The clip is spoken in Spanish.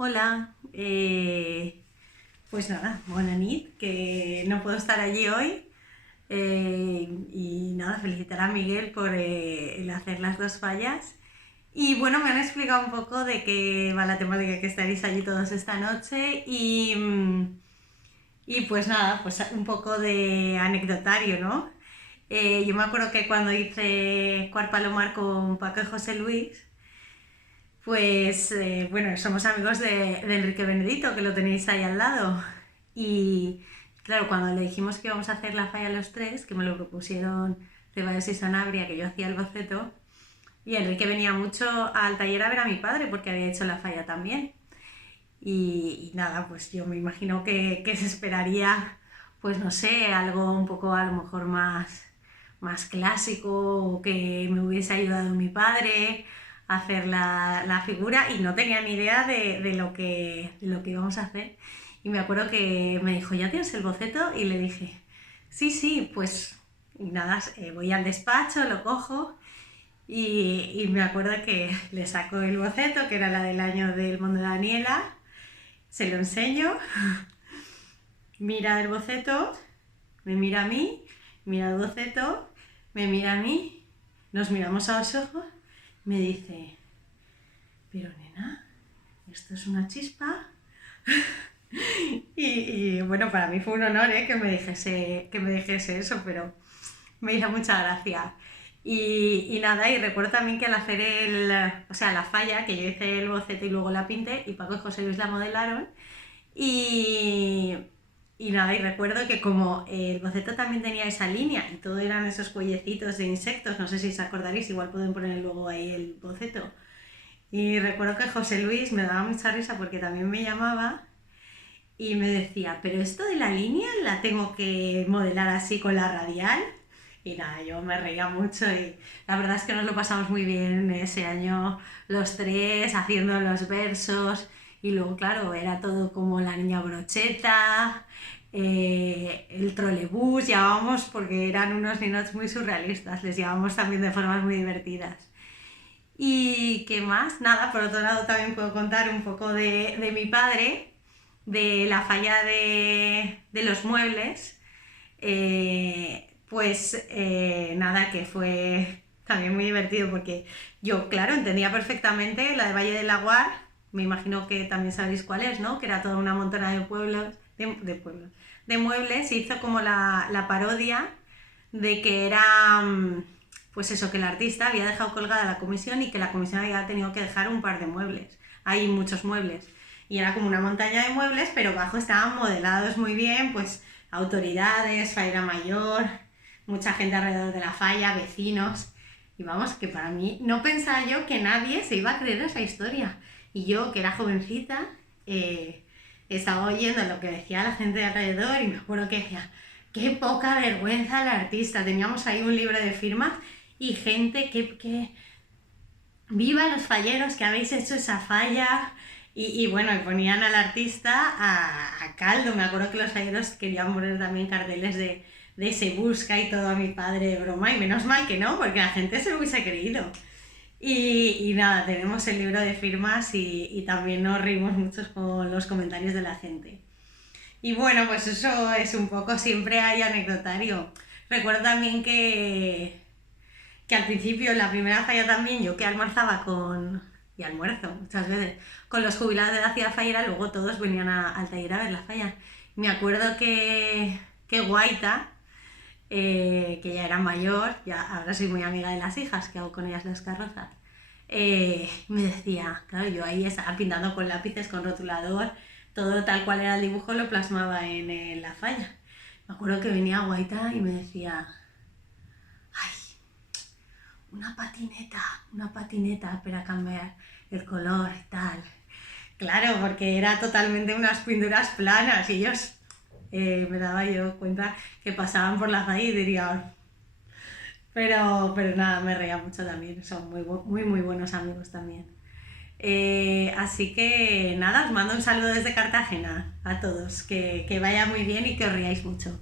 Hola, pues nada, bona nit, que no puedo estar allí hoy. Y nada, felicitar a Miguel por el hacer las dos fallas. Y bueno, me han explicado un poco de qué va la temática que estaréis allí todos esta noche. Y pues nada, pues un poco de anecdotario, ¿no? Yo me acuerdo que cuando hice Cuart Palomar con Paco y José Luis, pues bueno, somos amigos de Enrique Benedito, que lo tenéis ahí al lado. Y claro, cuando le dijimos que íbamos a hacer la falla los tres, que me lo propusieron Ceballos y Sanabria, que yo hacía el boceto, y Enrique venía mucho al taller a ver a mi padre porque había hecho la falla también. Y nada, pues yo me imagino que se esperaría, pues no sé, algo un poco a lo mejor más clásico, o que me hubiese ayudado mi padre a hacer la figura, y no tenía ni idea de lo que íbamos a hacer. Y me acuerdo que me dijo, ¿ya tienes el boceto? Y le dije, sí, sí, pues nada, voy al despacho, lo cojo. Y me acuerdo que le saco el boceto, que era la del año del Mundo de Daniela, se lo enseño, mira el boceto, me mira a mí, mira el boceto, me mira a mí, nos miramos a los ojos, me dice, pero nena, esto es una chispa. Y bueno, para mí fue un honor que me dijese eso, pero me hizo mucha gracia. Y nada, y recuerdo también que al hacer la falla, que yo hice el boceto y luego la pinté, y Paco y José Luis la modelaron, y, y nada, y recuerdo que como el boceto también tenía esa línea y todo eran esos cuellecitos de insectos, no sé si os acordaréis, igual pueden poner luego ahí el boceto. Y recuerdo que José Luis me daba mucha risa porque también me llamaba y me decía, pero esto de la línea la tengo que modelar así con la radial. Y nada, yo me reía mucho y la verdad es que nos lo pasamos muy bien ese año los tres haciendo los versos. Y luego, claro, era todo como la niña brocheta, el trolebús, llamábamos, porque eran unos niños muy surrealistas, les llamábamos también de formas muy divertidas. ¿Y qué más? Nada, por otro lado también puedo contar un poco de mi padre, de la falla de los muebles. Pues nada, que fue también muy divertido porque yo, claro, entendía perfectamente la de Valle del Laguar, me imagino que también sabéis cuál es, ¿no? Que era toda una montona de pueblos, de muebles, y hizo como la parodia de que era, pues eso, que el artista había dejado colgada la comisión y que la comisión había tenido que dejar un par de muebles. Hay muchos muebles. Y era como una montaña de muebles, pero abajo estaban modelados muy bien, pues autoridades, faena mayor, mucha gente alrededor de la falla, vecinos. Y vamos, que para mí no pensaba yo que nadie se iba a creer esa historia. Y yo, que era jovencita, estaba oyendo lo que decía la gente de alrededor y me acuerdo que decía, qué poca vergüenza el artista. Teníamos ahí un libro de firmas y gente que viva los falleros que habéis hecho esa falla. Y bueno, y ponían al artista a caldo. Me acuerdo que los falleros querían poner también carteles de se busca y todo a mi padre de broma, y menos mal que no, porque la gente se lo hubiese creído. Y nada, tenemos el libro de firmas y también nos reímos mucho con los comentarios de la gente. Y bueno, pues eso es un poco, siempre hay anecdotario. Recuerdo también que al principio, en la primera falla también, yo que almorzaba y almuerzo muchas veces, con los jubilados de la ciudad fallera, luego todos venían al taller a ver la falla. Me acuerdo que Guaita, que ya era mayor, ya ahora soy muy amiga de las hijas, que hago con ellas las carrozas, me decía, claro, yo ahí estaba pintando con lápices, con rotulador, todo tal cual era el dibujo lo plasmaba en la falla. Me acuerdo que venía Guaita y me decía, ay, una patineta para cambiar el color y tal. Claro, porque era totalmente unas pinturas planas y ellos, me daba yo cuenta que pasaban por la calle y dirían, pero nada, me reía mucho también, son muy buenos amigos también. Así que nada, os mando un saludo desde Cartagena a todos, que vaya muy bien y que os riáis mucho.